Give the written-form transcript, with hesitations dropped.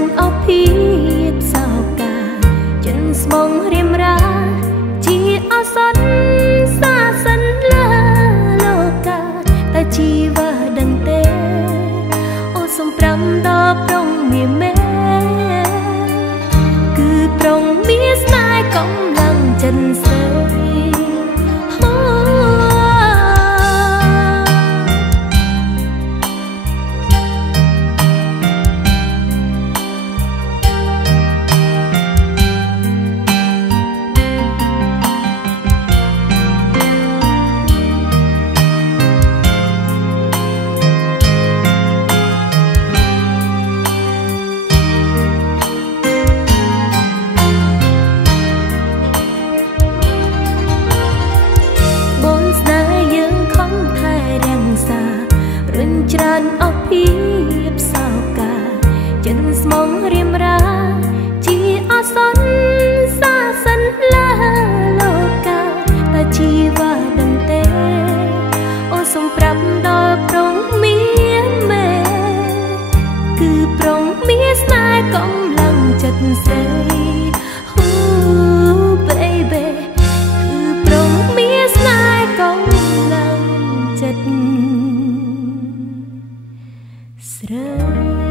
ច្រើនអភិបសោកាចិនស្មងរៀមរាជាអសន្នសាសិនលើលោកកាតែជីវ៉ាដឹងទេអូសំប្រាំដល់ប្រងមានមេគឺប្រងមានស្នេហ៍កំឡឹងចិនស្រីច្រើនអភិបសោកាចិនស្មងរៀមរាជាអសន្នសាសិនលើលោកកាតែជីវ៉ាដឹងទេអូសំប្រាប់ដល់ប្រងមានមេគឺប្រងមានស្នេហ៍កំឡឹងចិត្តស្រីអូ baby គឺប្រងមានស្នេហ៍កំឡឹងចិត្តស្រី